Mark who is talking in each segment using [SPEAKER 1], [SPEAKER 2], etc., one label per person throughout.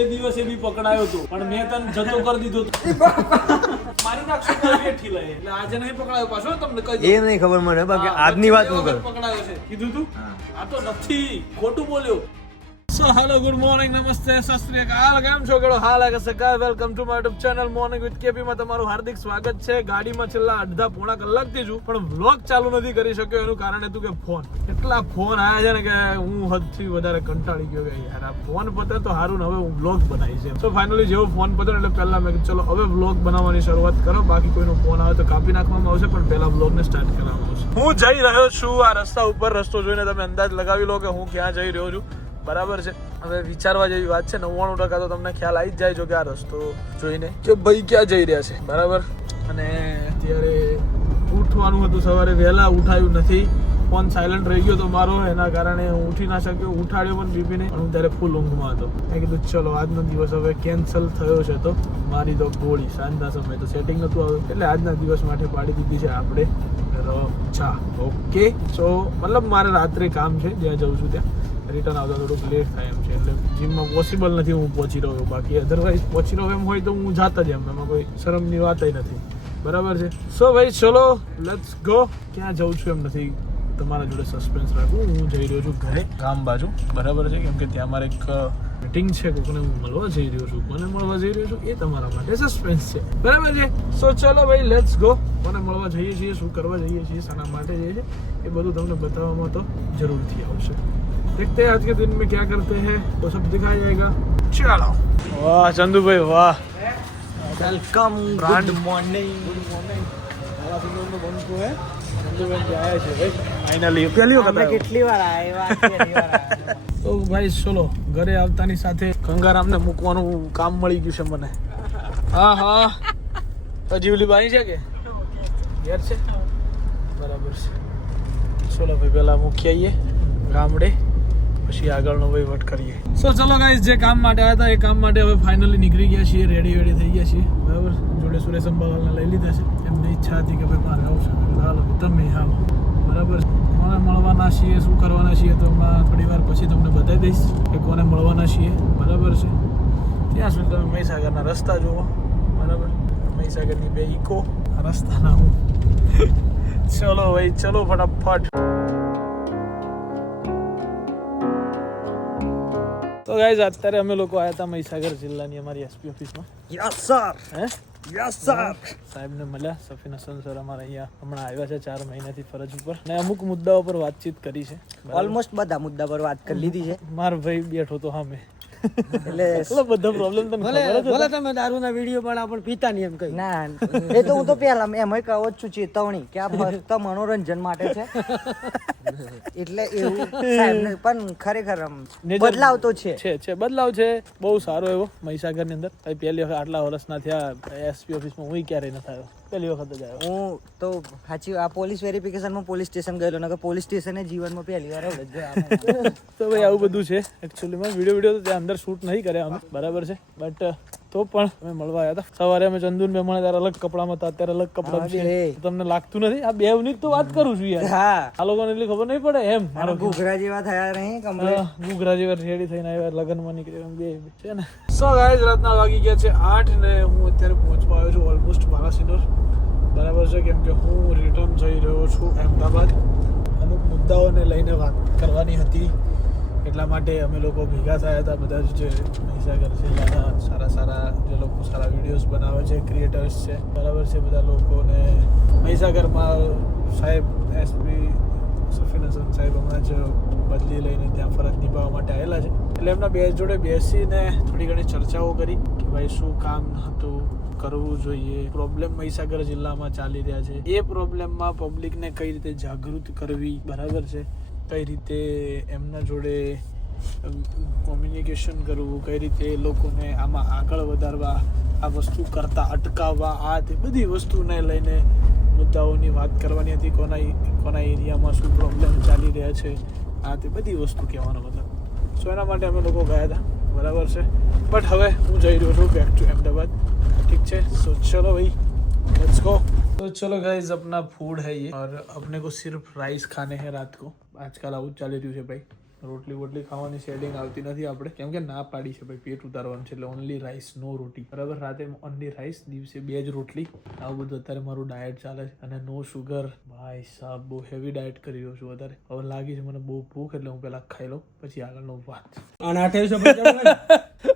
[SPEAKER 1] એ દિવસે બી પકડાયો હતો પણ મેં તને જતો કરી દીધો. મારી નાખશો તો બેઠી લે. એટલે આજે નહીં પકડાયો પાછો તમને કહી
[SPEAKER 2] એ નહીં ખબર મને બાકી આજની વાત હું કરું.
[SPEAKER 1] પકડાયો છે. કીધું તું? આ તો નથી ખોટું બોલ્યો. સો હેલો ગુડ મોર્નિંગ નમસ્તે સત કાલ કેમ છો કેડો હાલ આગળ સકાર welcome to my YouTube channel morning with KP માં તમારું હાર્દિક સ્વાગત છે. ગાડીમાં છેલ્લા અડધા પોણા કલાકથી છું, પણ વ્લોગ ચાલુ નથી કરી શક્યો, એનું કારણ હતું કે ફોન એટલા ફોન આવ્યા છે ને કે હું હદથી વધારે કંટાળી ગયો કે યાર, આ ફોન પતે તો સારું ને હવે હું વ્લોગ બનાવી છે સો ફાઇનલી જેવો ફોન પતે એટલે પહેલા મેં ચલો, હવે વ્લોગ બનાવવાની શરૂઆત કરો. બાકી કોઈનો ફોન આવે તો કાપી નાખવામાં આવશે, પણ પહેલા વ્લોગને સ્ટાર્ટ કરવામાં આવશે. હું જઈ રહ્યો છું આ રસ્તા ઉપર. રસ્તો જોઈને તમે અંદાજ લગાવી લો કે હું ક્યાં જઈ રહ્યો છું. બરાબર છે. હવે વિચારવા જેવી વાત છે, નવ્વાણું ટકા તો તમને ખ્યાલ આવી જ જાય જો કે આ રસ્તો જોઈને. કે ભાઈ ક્યાં જઈ રહ્યા છે? બરાબર? અને અત્યારે ઉઠવાનું હતું, સવારે વહેલા ઉઠાયું નથી. ફોન સાયલન્ટ રહી ગયો તો મારો, એના કારણે હું ઉઠી ના શક્યો. ઉઠાડ્યો પણ બીપીને હું ત્યારે ફૂલ ઊંઘમાં હતો. મેં કીધું, ચલો, આજનો દિવસ હવે કેન્સલ થયો છે તો. મારી તો ગોળી, સાંજના સમયે તો સેટિંગ નહોતું આવ્યું. એટલે આજના દિવસ માટે પાડી દીધી છે આપણે ચા ઓકે સો મતલબ મારે રાત્રે કામ છે, જ્યાં જઉં છું ત્યાં. રિટર્ન આવતા થોડુંક લેટ થાય એમ છે, એટલે જીમમાં પોસિબલ નથી હું પહોંચી રહ્યો. બાકી અધરવાઇઝ પહોંચી રહ્યો એમ હોય તો હું જાતા જ એમ, એમાં કોઈ શરમની વાત નથી. બરાબર છે? સો ભાઈ, ચલો લેટ્સ ગો ક્યાં જઉં છું એમ નથી તમારા જોડે સસ્પેન્સ રાખું. હું જઈ રહ્યો છું ઘરે, ગામ બાજુ. બરાબર છે? કેમ કે ત્યાં મારે એક મીટિંગ છે, કોકને હું મળવા જઈ રહ્યો છું. કોને મળવા જઈ રહ્યો છું એ તમારા માટે સસ્પેન્સ છે. બરાબર છે? સો ચલો ભાઈ લેટ્સ ગો કોને મળવા જઈએ છીએ, શું કરવા જઈએ છીએ, શાના માટે જઈએ છીએ, એ બધું તમને બતાવવામાં તો જરૂરથી આવશે. देखते हैं आज के दिन में क्या करते हैं वो सब दिखाया जाएगा चलो वाह चंदू भाई वाह
[SPEAKER 2] welcome
[SPEAKER 1] Brand.
[SPEAKER 2] Good morning
[SPEAKER 1] good morning મારા સુંદરનો બંકો હે ચંદુભાઈ જે આવ્યા છે ભાઈ ફાઇનલી પહેલી વખત આવ્યો.
[SPEAKER 2] કેટલી વાર આવ્યા
[SPEAKER 1] તો ભાઈ ચલો ઘરે આવતાની સાથે ગંગારામને મૂકવાનું કામ મળી ગયું છે મને હા હા તો જીવલી બાઈ છે કે ઘેર છે બરાબર છે ચલો ભાઈ પહેલા મૂકી આવીએ ગામડે પછી આગળનો વહીવટ કરીએ. સો ચલો ગાઈસ જે કામ માટે આવ્યા હતા એ કામ માટે હવે ફાઇનલી નીકળી ગયા છીએ રેડી વેડી થઈ ગયા છીએ. બરાબર? જોડે સુરેશ અંબાલાલને લઈ લીધા છે. એમની ઈચ્છા હતી કે ભાઈ મારે આવશે. હાલો તમે હાલો બરાબર? કોને મળવાના છીએ શું કરવાના છીએ તો હમણાં થોડી વાર પછી તમને બતાવી દઈશ કે કોને મળવાના છીએ. બરાબર છે? ત્યાં સુધી તમે મહીસાગરના રસ્તા જુઓ. બરાબર? મહીસાગરની બે ઇકો રસ્તાના હું. ચલો ભાઈ ચલો ફટાફટ. ગાઈઝ અત્યારે અમે લોકો આવ્યા હતા મહીસાગર જિલ્લાની અમારી એસપી ઓફિસમાં
[SPEAKER 2] યસ સર!
[SPEAKER 1] હે?
[SPEAKER 2] Yes sir!
[SPEAKER 1] સાહેબને મળ્યા સફીન હસન સર અમારા અહીંયા હમણાં આવ્યા છે ચાર મહિનાથી ફરજ ઉપર. અને અમુક મુદ્દાઓ પર વાતચીત કરી છે.
[SPEAKER 2] ઓલમોસ્ટ બધા મુદ્દા પર વાત કરી લીધી છે.
[SPEAKER 1] મારો ભાઈ બેઠો તો સામે
[SPEAKER 2] એટલે
[SPEAKER 1] એટલો બધો પ્રોબ્લેમ તને ખબર જ હતા?
[SPEAKER 3] તમે દારૂના વીડિયો પણ આપણે પીતા નહીં એમ કઈ.
[SPEAKER 2] ના એ તો હું તો પહેલા એમ કહો જ છું ચેતવણી કે આ ફક્ત મનોરંજન માટે છે. એટલે એવું પણ ખરેખર બદલાવ તો છે.
[SPEAKER 1] છે છે બદલાવ છે. બહુ સારો એવો મહીસાગરની અંદર. પહેલી વખત આટલા વર્ષના થયા એસપી ઓફિસમાં હું ક્યારેય ન થયો. પહેલી વખત જ આવ્યો.
[SPEAKER 2] હું તો સાચી આ પોલીસ વેરિફિકેશનમાં પોલીસ સ્ટેશન ગયેલો નકર પોલીસ સ્ટેશને જીવનમાં પહેલી વાર આવડે જ
[SPEAKER 1] તો ભાઈ આવું બધું છે એકચ્યુઅલીમાં વીડિયો વીડિયો તો ત્યાં અંદર શૂટ નહીં કર્યા અમે બરાબર છે. બટ તો પણ અમે મળવા આવ્યા હતા. સવારે અમે ચંદુન બે ત્યારે અલગ કપડામાં હતા અત્યારે અલગ કપડા છે. તમને લાગતું નથી? આ બે ની તો વાત કરું છું યાર. આ લોકોને એટલી ખબર નહીં પડે એમ મારો
[SPEAKER 2] ઘૂઘરા જેવા થયા નહીં
[SPEAKER 1] ઘૂઘરા જેવા રેડી થઈને આવ્યા લગ્નમાં નીકળ્યા એમ બે છે ને? સો ગાઈઝ રાતના વાગી ગયા છે આઠ ને હું અત્યારે પહોંચવા આવ્યો છું ઓલમોસ્ટ બાલાસિનોર. બરાબર છે, કેમ કે હું રિટર્ન જઈ રહ્યો છું અહેમદાબાદ. અમુક મુદ્દાઓને લઈને વાત કરવાની હતી. એટલા માટે અમે લોકો ભેગા થયા હતા, બધા જ જે મહીસાગર જિલ્લાના સારા સારા જે લોકો સારા વિડીયોઝ બનાવે છે ક્રિએટર્સ છે. બરાબર છે, બધા લોકોને મહીસાગરમાં સાહેબ એસપી સફીન હસન સાહેબ હમણાં જ બદલી લઈને ત્યાં ફરજ નિભાવવા માટે આવેલા છે. એટલે એમના બે જોડે બેસીને થોડી ઘણી ચર્ચાઓ કરી કે ભાઈ શું કામ હતું, કરવું જોઈએ પ્રોબ્લેમ મહીસાગર જિલ્લામાં ચાલી રહ્યા છે. એ પ્રોબ્લેમમાં પબ્લિકને કઈ રીતે જાગૃત કરવી, બરાબર છે? કઈ રીતે એમના જોડે કોમ્યુનિકેશન કરવું, કઈ રીતે લોકોને આમાં આગળ વધારવા, આ વસ્તુ કરતાં અટકાવવા, આ તે બધી વસ્તુને લઈને મુદ્દાઓની વાત કરવાની હતી. કોના કોના એરિયામાં શું પ્રોબ્લેમ ચાલી રહ્યા છે? આ તે બધી વસ્તુ કહેવાનો મતલબ સો એના માટે અમે લોકો ગયા હતા બરાબર છે બટ હવે હું જઈ રહ્યો છું બેક ટુ અહેમદાબાદ ठीक है सो चलो भाई लेट्स गो तो चलो गाइज अपना फूड है ये और अपने को सिर्फ राइस खाने हैं रात को आजकल आउट ચાલી રહ્યું છે ભાઈ રોટલી વોટલી ખાવાની શેડિંગ આવતી નથી આપણે. કેમ કે ના પાડી છે ભાઈ, પેટ ઉતારવાનું છે એટલે ઓનલી રાઈસ નો રોટી. બરાબર? રાતે ઓનલી રાઈસ દિવસે બે જ રોટલી. આવું બધું અત્યારે મારું ડાયટ ચાલે છે અને નો શુગર ભાઈ સાહેબ, બહુ હેવી ડાયટ કરી રહ્યો છું વધારે હવે લાગી છે મને બહુ ભૂખ એટલે હું પહેલા ખાઈ લઉં. પછી આગળનો વાત.
[SPEAKER 3] અઠાવીસો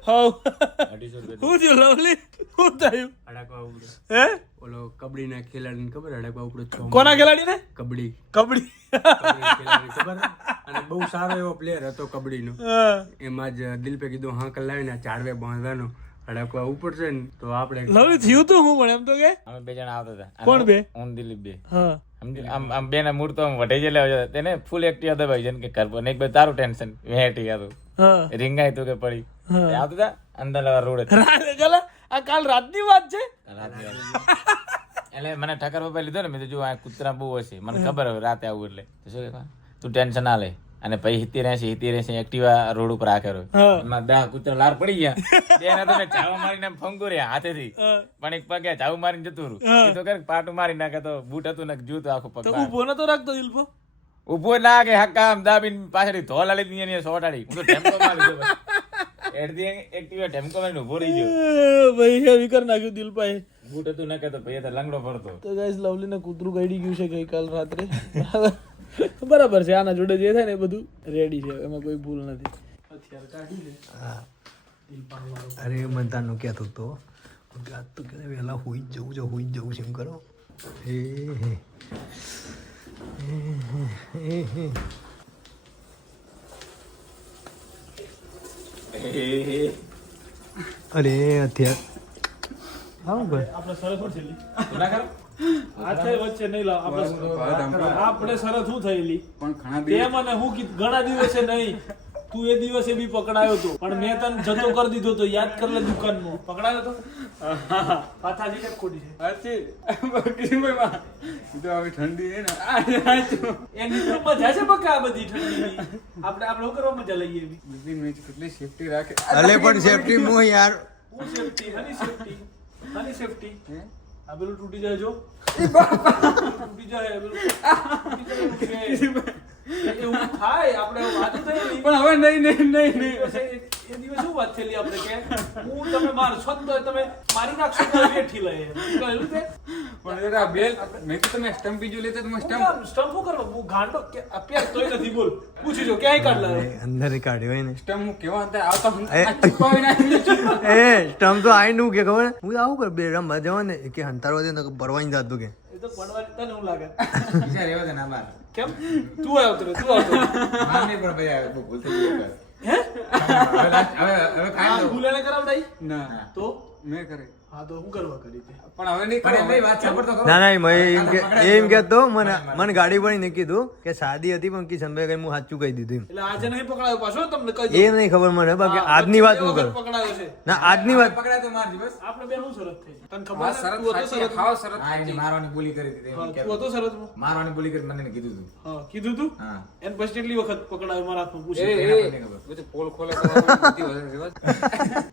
[SPEAKER 1] શું થયું લવલી? શું થયું? હે?
[SPEAKER 3] ઓલો કબડ્ડી ના ખેલાડીને ખબર? અડાકવા ઉપડો છ
[SPEAKER 1] કોના ખેલાડીને?
[SPEAKER 3] કબડ્ડી.
[SPEAKER 1] કબડ્ડી.
[SPEAKER 3] ખબર? અને બહુ સારો એવો પ્લેયર હતો કબડ્ડી
[SPEAKER 1] નો
[SPEAKER 3] એમાં જ દિલપે કીધું હા કલાવીને ચાડવે બાંધવાનો. અડાકવા ઉપડશે ને તો આપણે
[SPEAKER 1] લવલી થયું તો હું પણ એમ તો કે?
[SPEAKER 4] અમે બે જણા આવતા હતા.
[SPEAKER 1] કોણ બે?
[SPEAKER 4] હું દિલીપ બે.
[SPEAKER 1] હા.
[SPEAKER 4] આમ આમ બે ના મૂળ તો આમ વઢાઈ ગયેલા તેને ફૂલ એક્ટિવ હતા ભાઈ જેમ કે કરવો. ને એક ભાઈ તારું ટેન્શન વેટી હતું.
[SPEAKER 1] હા.
[SPEAKER 4] રીંગાય તું કે પડી. અંદર લેવા રોડ
[SPEAKER 1] ગલા આ કાલ રાતની વાત છે
[SPEAKER 4] એટલે મને ઠક્કર બાપા લીધો ને મેં તો જો આ કૂતરા બહુ હશે મને ખબર હવે રાતે આવું એટલે તો શું કે તું ટેન્શન ના લે અને પછી હિતી રહેશે હિતી રહેશે એક્ટિવા રોડ ઉપર આ કર્યો એમાં દા કૂતરા લાર પડી ગયા બે ને તો મેં ચાવ મારીને ફંગુ રહ્યા હાથેથી પણ એક પગે ચાવ મારીને જતું રહ્યું તો કરે પાટું મારી નાખે તો બૂટ હતું ને જૂતું આખું પગ
[SPEAKER 1] ઊભો નતો રાખતો દિલપો
[SPEAKER 4] ઊભો ના કે હક્કા આમ પાછળ ધોલ આલી દીધી સોટાડી હું તો ટેમ્પો માં લીધો એડધી એક્ટિવા ટેમ્પો માં ઊભો રહી ગયો.
[SPEAKER 1] ભાઈ હેવી કરી નાખ્યું
[SPEAKER 4] બૂટ હતું ના કે ભાઈ તો લંગડો પડતો
[SPEAKER 1] તો ગાઈસ લવલી ને કૂતરું ગળી ગયું છે ગઈકાલ રાત્રે. બરાબર છે આના જોડે જે થાય ને એ બધું રેડી છે એમાં કોઈ ભૂલ નથી. હથિયાર કાઢી લે.
[SPEAKER 5] અરે મને તારનો કહેતો હતો કે આજ તો કે વહેલા હોઈ જ જવું છે હોઈ જ જવું છે એમ કરો. હે. હે હે, હે, અરે અત્યાર. આવું ભાઈ.
[SPEAKER 1] આપણે સરસ શું થયેલી? હાથે વચ્ચે નહીં લાવ આપણે આપણે શરત શું થયેલી તે મને હું ઘણા દિવસે નહીં. તું એ દિવસે બી પકડાયો તો. પણ મેં તને જતો કરી દીધો તો યાદ કર લે દુકાનમાં. પકડાયો તો? પાછાજી કે ખોટી છે? એની તો મજા છે બકા આ બધી ઠંડી આપણે આપણે કરવા મજા લઈએ એવી
[SPEAKER 5] અલે પણ સેફટી મો યાર.
[SPEAKER 1] હું safety honey safety honey safety આ પેલું તૂટી જાય જો. તૂટી જાય એવું થાય આપણે વાત
[SPEAKER 6] પણ હવે નહીં નહીં નહીં નહીં.
[SPEAKER 1] એ દિવસ શું વાત થયેલી આપણે કે હું તમે મારશો તો તમે મારી નાખશો તો બેઠી લે કહ્યું તે?
[SPEAKER 6] પણ જરા બેલ મેં તો તમે સ્ટમ્પ બીજું લેતા તમે સ્ટમ્પ
[SPEAKER 1] સ્ટમ્પ શું કરવા હું ગાંડો? કે અત્યારે તોય નથી બોલ. પૂછી જો ક્યાંય કાઢ લાવે
[SPEAKER 5] અંદર કાઢ્યો હોય ને.
[SPEAKER 6] સ્ટમ્પ હું કેવા હતા? આ તો
[SPEAKER 5] એ.
[SPEAKER 6] આ નાખી
[SPEAKER 5] એ સ્ટમ્પ તો આઈ નું કે ખબર? હું આવું કર? બે રમવા જવા ને કે હંતારવા દે તો ભરવાની જાતું કે.
[SPEAKER 1] એ તો પડવાની તને હું લાગે?
[SPEAKER 4] વિચાર એવો છે ના બાર?
[SPEAKER 1] કેમ? તું આવ્યો તું આવતો
[SPEAKER 4] માર પણ ભાઈ આવ્યો ભૂલ થઈ વાર.
[SPEAKER 1] હે?
[SPEAKER 4] હવે હવે હવે ખાઈ
[SPEAKER 1] આ
[SPEAKER 4] લઉં.
[SPEAKER 1] કરાવડાઈ?
[SPEAKER 6] ના.
[SPEAKER 1] તો?
[SPEAKER 6] મેં કરે
[SPEAKER 1] હા તો કરી તે?
[SPEAKER 6] પણ હવે નહીં
[SPEAKER 4] પણ
[SPEAKER 6] કરો
[SPEAKER 4] એમ નહીં, વાત સાંભળ તો ખરો.
[SPEAKER 5] ના ના એમ કે એમ કહેતો મને મને ગાડી પડીને કીધું કે સાદી હતી પણ કિશનભાઈ કઈ હું સાચું કહી દીધું
[SPEAKER 1] એટલે આજે નહીં પકડાયો પાછો તમને કહી
[SPEAKER 5] એ નહીં ખબર મને બાકી આજની વાત હું કરું.
[SPEAKER 1] પકડાયો છે.
[SPEAKER 5] ના આજની વાત
[SPEAKER 4] પકડાય તો મારજી બસ
[SPEAKER 1] આપણે બે શું શરત થઈ તને ખબર
[SPEAKER 6] શરત
[SPEAKER 1] તું હતો
[SPEAKER 6] સાચી,
[SPEAKER 1] શરતમાં?
[SPEAKER 6] શરત
[SPEAKER 4] હા મારવાની બોલી કરી દીધી
[SPEAKER 1] તું હતો શરતમાં?
[SPEAKER 4] મારવાની બોલી કરી મને કીધું
[SPEAKER 1] હા કીધું તું?
[SPEAKER 4] હા.
[SPEAKER 1] એને પછી કેટલી વખત પકડાયો મારા હાથમાં
[SPEAKER 6] એ પોલ ખોલે.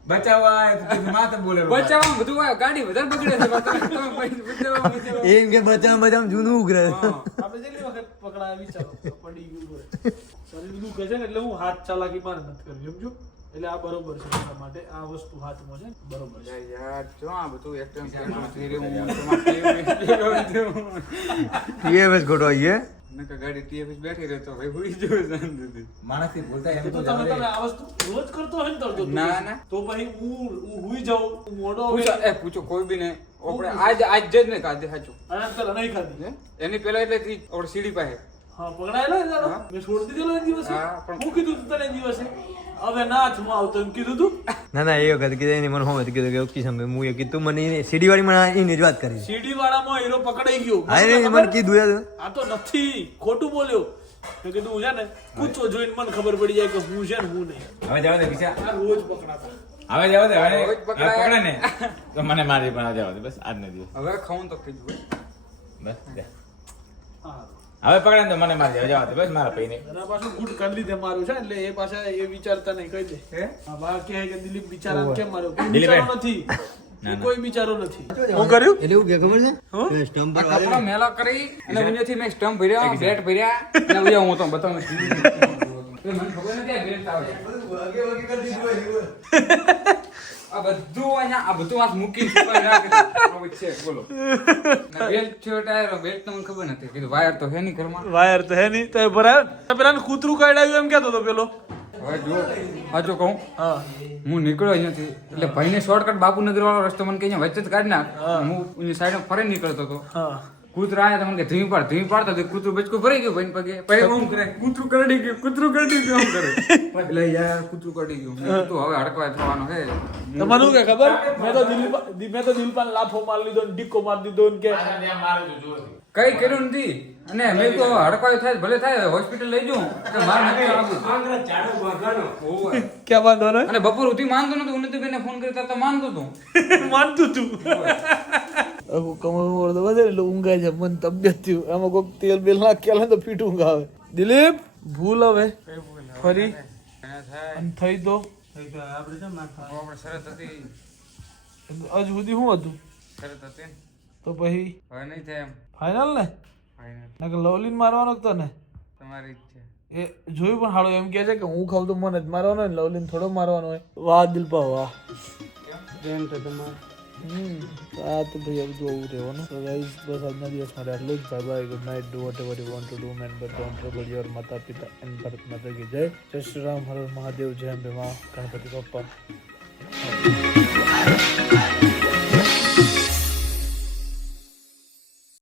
[SPEAKER 4] બચાવવા તો તું માથે બોલે
[SPEAKER 6] બધું આ ગાડી વધારે બગડે છે.
[SPEAKER 5] એમ કે બચાવ બચાવ જૂનું ઉગરે.
[SPEAKER 1] આપણે જેટલી વખત પકડાયા વિચારો પડી ગયું શરીર દુખે છે ને એટલે હું હાથ ચાલાકી માર નથી કરવી સમજો એટલે આ બરોબર છે તમારા માટે. આ વસ્તુ હાથમાં છે બરોબર છે.
[SPEAKER 6] યાર જો આ બધું એક ટાઈમ પેલું થઈ રહ્યું, હું
[SPEAKER 5] ટીએફએસ ખોટો આવીએ
[SPEAKER 6] નકર ગાડી TFS બેઠી રહે તો ભાઈ હુઈ જવું શાંતિથી.
[SPEAKER 4] માણસથી ભૂલ એમ
[SPEAKER 1] તો તમે તમે આ વસ્તુ રોજ કરતો હોય ને તો
[SPEAKER 6] ના, ના.
[SPEAKER 1] તો પછી હું હું હુઈ જાઉં હું મોડો
[SPEAKER 6] પૂછો એ પૂછો કોઈ બી ને. આપણે આજ આજ જ ને કાજે સાચું.
[SPEAKER 1] અને પેલા નહીં ખાધી.
[SPEAKER 6] એની પહેલા એટલે આપણે સીડી પાસે.
[SPEAKER 1] હા પકડાયેલો ને તારો? મેં છોડી દીધેલો એ દિવસે?
[SPEAKER 6] હું
[SPEAKER 1] કીધું તું તને એ દિવસે? હવે ના હાથમાં આવતો એમ કીધું તું.
[SPEAKER 5] ના ના એ વખત કીધું એને મને હોમ કીધું કે હું એ કીધું મને સીડી વાળી મને એની જ વાત કરી
[SPEAKER 1] સીડી વાળામાં હીરો પકડાઈ ગયો.
[SPEAKER 5] હા
[SPEAKER 1] મને
[SPEAKER 5] કીધું યાર
[SPEAKER 1] આ તો નથી. ખોટું બોલ્યો. મેં કીધું હું છે ને પૂછો જોઈને મને ખબર પડી જાય કે હું છે ને હું નહીં.
[SPEAKER 4] હવે જવા દે કિસ્સા
[SPEAKER 1] આ રોજ પકડાતા.
[SPEAKER 4] હવે જવા દે હવે
[SPEAKER 6] રોજ
[SPEAKER 4] હવે
[SPEAKER 6] પકડાય.
[SPEAKER 4] પકડે ને. તો મને મારી પણ જવા દે બસ આજ દિવસ.
[SPEAKER 6] હવે ખાઉં તો કીધું
[SPEAKER 4] બસ
[SPEAKER 1] હા.
[SPEAKER 4] હવે પકડે ને તો મને મારી જવા દે બસ મારા પૈને
[SPEAKER 1] એના પાછું ગુડ કરી લીધે મારું છે એટલે એ પાછા એ વિચારતા નહીં કહી દે.
[SPEAKER 6] હે?
[SPEAKER 1] બા કહે કે દિલીપ બિચારા કેમ
[SPEAKER 4] દિલીપે.
[SPEAKER 1] બિચારો નથી. કોઈ બિચારો નથી. હું કર્યું?
[SPEAKER 5] એટલે એવું કે ખબર છે? સ્ટમ્પ
[SPEAKER 6] આ કપડા મેલા કરી અને મેં સ્ટમ્પ ભર્યા બેટ ભર્યા. અને અહીંયા હું તો બતાવું મને ખબર નથી આ બેલ્ટ આવે આ બધું અહીંયા આ બધું વાત મૂકી છે. આવું જ છે બોલો. ને બેલ્ટ છે ટાયર બેલ્ટ તો ખબર નથી. કીધું વાયર તો હે નહીં ઘરમાં.
[SPEAKER 1] વાયર તો હે નહીં તો બરાબર પેલા કૂતરું કાઢાયું એમ કેતો હતો પેલો.
[SPEAKER 6] હવે જો કહું.
[SPEAKER 1] હા.
[SPEAKER 6] હું નીકળ્યો અહીંયાથી. એટલે ભાઈને શોર્ટકટ બાપુનગર વાળો રસ્તો મને કે અહીંયા વચ્ચે જ કાઢી નાખ. હું. સાઈડમાં સાઈડ ફરી નીકળતો હતો. કૂતરા આયા તો મને કે ધીમી પાડ ધીમી પાડતા તો કૂતરું બચકું ભરી ગયું ભાઈ પગે. પછી હું કરે કૂતરું કરડી ગયું કૂતરું કરડી ગયું આમ કરે. એટલે યાર કૂતરું કરડી ગયું. તો હવે હડકવા થવાનો હે
[SPEAKER 1] તો શું કે ખબર? મેં તો દિલ મેં તો દિલપાન લાફો મારી લીધો ને ડીકો મારી દીધો ને કે
[SPEAKER 6] કઈ કર્યું નથી. અને મેં તો હડકવાય થાય ભલે થાય હોસ્પિટલ લઈ જઉં. તો માર નથી આવવું.
[SPEAKER 1] ક્યાં વાંધો ને?
[SPEAKER 6] અને બપોર સુધી માનતો નતો ઉન્નતિબેનને ફોન કરી ત્યારે તો માનતો તું.
[SPEAKER 1] માનતું તું. હું કમર વળતો વધે એટલે ઊંઘાય છે મને તબિયત થયું. એમાં કોઈક તેલ બેલ નાખ્યા તો પીઠ ઊંઘ આવે દિલીપ ભૂલ હવે. ફરી. અને થઈ તો?
[SPEAKER 6] આપણે શરત હતી.
[SPEAKER 1] હજુ સુધી શું હતું. તો પછી?
[SPEAKER 6] હવે નહીં થાય એમ.
[SPEAKER 1] ફાઇનલ ને?
[SPEAKER 6] ફાઇનલ
[SPEAKER 1] લવલીન મારવાનો હતો ને?
[SPEAKER 6] તમારી ઈચ્છા
[SPEAKER 1] એ જોયું પણ હાડો એમ કે છે કે હું ખાવ તો મને જ મારવાનો હોય ને લવલીન થોડો મારવાનો હોય. વાહ દિલપા વાહ. હમ આ તો ભાઈ હવે જોવું રહેવાનું તો ગાઈઝ બસ આજના દિવસ માટે આટલું જ. Bye bye good night do whatever you want to do man but don't trouble your માતા પિતા એન્ડ ભારત માતા કી જય. જય શ્રી રામ, હર મહાદેવ, જય અંબે ગણપતિ બાપ્પા.